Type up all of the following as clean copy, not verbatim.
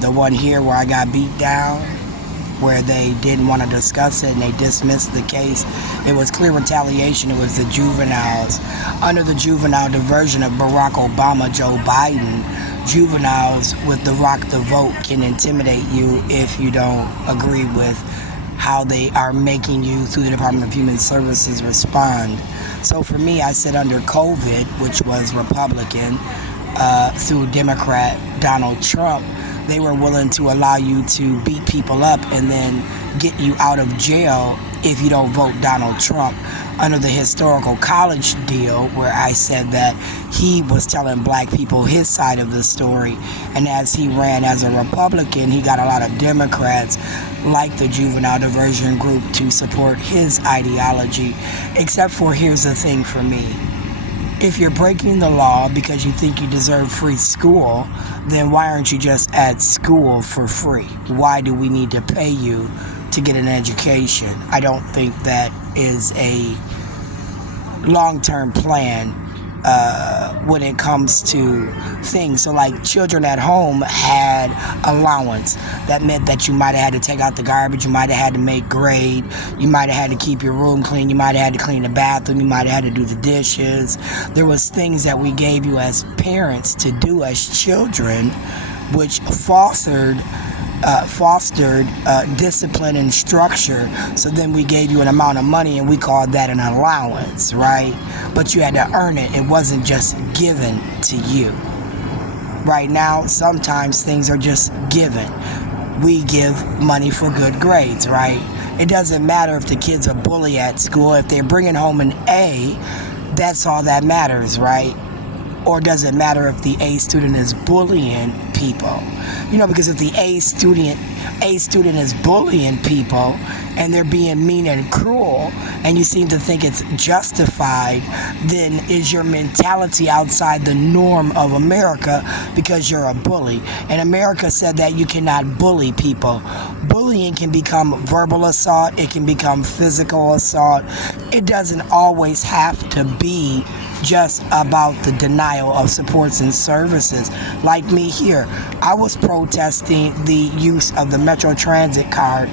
The one here where I got beat down, where they didn't want to discuss it and they dismissed the case. It was clear retaliation. It was the juveniles. Under the juvenile diversion of Barack Obama, Joe Biden, juveniles with the rock the vote can intimidate you if you don't agree with how they are making you, through the Department of Human Services, respond. So for me, I said under COVID, which was Republican, through Democrat Donald Trump, they were willing to allow you to beat people up and then get you out of jail if you don't vote Donald Trump. Under the historical college deal, where I said that he was telling black people his side of the story, and as he ran as a Republican, he got a lot of Democrats like the juvenile diversion group to support his ideology. Except for, here's the thing for me: if you're breaking the law because you think you deserve free school, then why aren't you just at school for free? Why do we need to pay you to get an education? I don't think that is a long-term plan when it comes to things. So like children at home had allowance. That meant that you might have had to take out the garbage, you might have had to make grade, you might have had to keep your room clean, you might have had to clean the bathroom, you might have had to do the dishes. There was things that we gave you as parents to do as children, which fostered discipline and structure. So then we gave you an amount of money and we called that an allowance, right? But you had to earn it. It wasn't just given to you. Right now, sometimes things are just given. We give money for good grades, right? It doesn't matter if the kid's a bully at school. If they're bringing home an A, that's all that matters, right? Or does it matter if the A student is bullying people? Because if the A student is bullying people and they're being mean and cruel and you seem to think it's justified, then is your mentality outside the norm of America because you're a bully? And America said that you cannot bully people. Bullying can become verbal assault. It can become physical assault. It doesn't always have to be just about the denial of supports and services. Like me here, I was protesting the use of the Metro Transit card.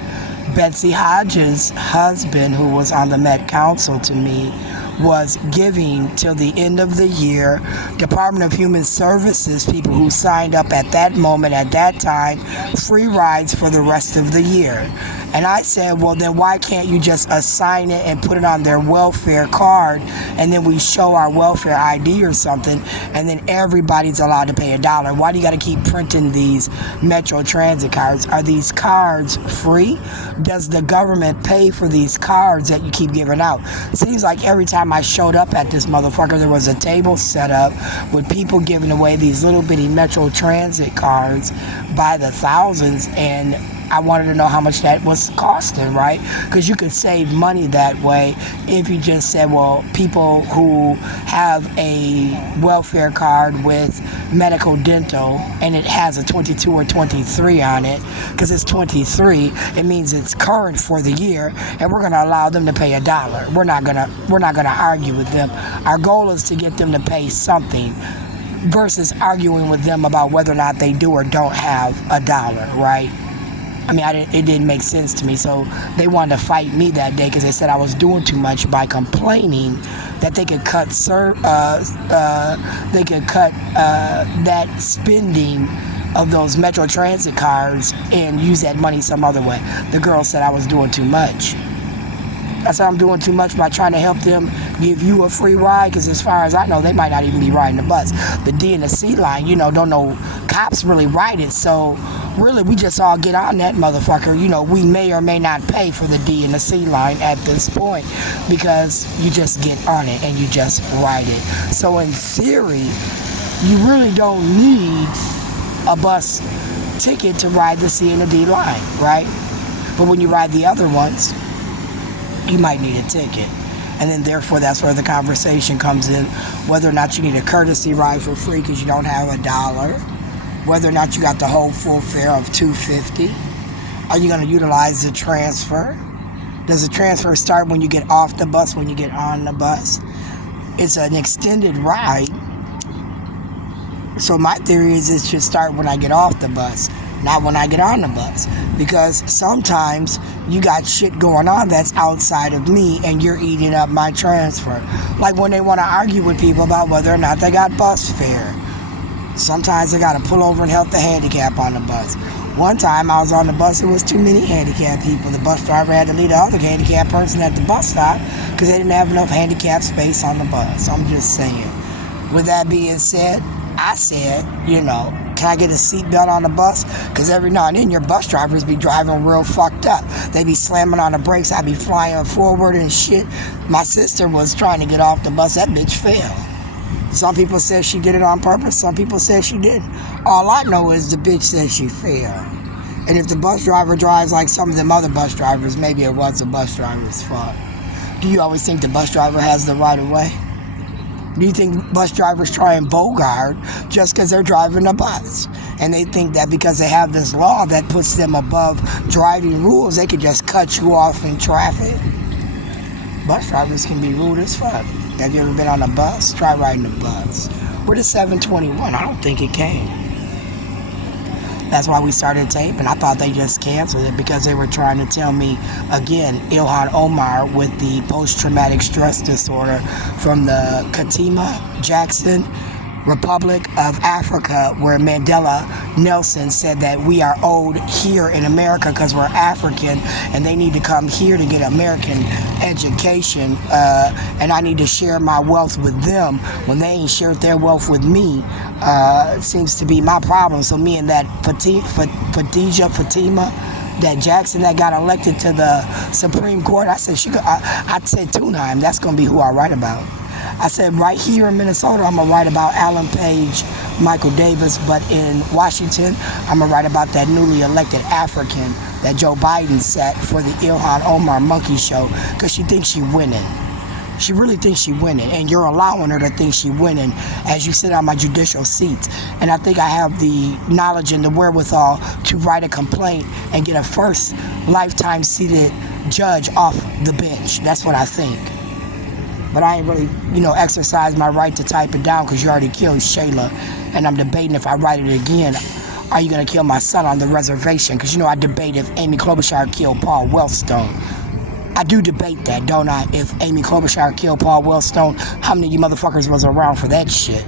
Betsy Hodges' husband, who was on the Met Council to me, was giving till the end of the year Department of Human Services people who signed up at that moment, at that time, free rides for the rest of the year. And I said, well, then why can't you just assign it and put it on their welfare card, and then we show our welfare ID or something, and then everybody's allowed to pay $1? Why do you got to keep printing these Metro Transit cards? Are these cards free? Does the government pay for these cards that you keep giving out? Seems like every time I showed up at this motherfucker, there was a table set up with people giving away these little bitty Metro Transit cards by the thousands, and I wanted to know how much that was costing, right? Because you could save money that way if you just said, well, people who have a welfare card with medical dental and it has a 22 or 23 on it, because it's 23, it means it's current for the year, and we're going to allow them to pay $1. We're not gonna argue with them. Our goal is to get them to pay something versus arguing with them about whether or not they do or don't have $1, right? I mean, it didn't make sense to me. So they wanted to fight me that day because they said I was doing too much by complaining that they could cut that spending of those Metro Transit cards and use that money some other way. The girl said I was doing too much. I said I'm doing too much by trying to help them give you a free ride, because as far as I know, they might not even be riding the bus. The D and the C line, don't know cops really ride it, so really we just all get on that motherfucker. We may or may not pay for the D and the C line at this point because you just get on it and you just ride it. So in theory, you really don't need a bus ticket to ride the C and the D line, right? But when you ride the other ones, you might need a ticket. And then therefore that's where the conversation comes in, whether or not you need a courtesy ride for free because you don't have $1, whether or not you got the whole full fare of $2.50. Are you going to utilize the transfer? Does the transfer start when you get off the bus, when you get on the bus? It's an extended ride. So my theory is it should start when I get off the bus. Not when I get on the bus. Because sometimes you got shit going on that's outside of me and you're eating up my transfer. Like when they want to argue with people about whether or not they got bus fare. Sometimes they got to pull over and help the handicap on the bus. One time I was on the bus, there was too many handicapped people. The bus driver had to leave the other handicapped person at the bus stop because they didn't have enough handicapped space on the bus. I'm just saying. With that being said, I said, can I get a seatbelt on the bus? Because every now and then your bus drivers be driving real fucked up. They be slamming on the brakes. I be flying forward and shit. My sister was trying to get off the bus. That bitch fell. Some people said she did it on purpose. Some people said she didn't. All I know is the bitch said she fell. And if the bus driver drives like some of them other bus drivers, maybe it was the bus driver's fault. Do you always think the bus driver has the right of way? Do you think bus drivers try and bogart just because they're driving a bus? And they think that because they have this law that puts them above driving rules, they could just cut you off in traffic? Bus drivers can be rude as fuck. Have you ever been on a bus? Try riding a bus. Where the 721? I don't think it came. That's why we started taping. I thought they just canceled it because they were trying to tell me, again, Ilhan Omar with the post-traumatic stress disorder from the Katima Jackson Republic of Africa, where Mandela Nelson said that we are owed here in America because we're African and they need to come here to get American education, and I need to share my wealth with them when they ain't shared their wealth with me. It seems to be my problem. So me and that Fatima, that Jackson that got elected to the Supreme Court, I said I said Tunheim, that's gonna be who I write about. I said right here in Minnesota, I'm going to write about Alan Page, Michael Davis, but in Washington, I'm going to write about that newly elected African that Joe Biden set for the Ilhan Omar monkey show because she thinks she's winning. She really thinks she's winning, and you're allowing her to think she's winning as you sit on my judicial seats. And I think I have the knowledge and the wherewithal to write a complaint and get a first lifetime seated judge off the bench. That's what I think. But I ain't really, exercise my right to type it down because you already killed Shayla. And I'm debating if I write it again, are you going to kill my son on the reservation? Because, I debate if Amy Klobuchar killed Paul Wellstone. I do debate that, don't I? If Amy Klobuchar killed Paul Wellstone, how many of you motherfuckers was around for that shit?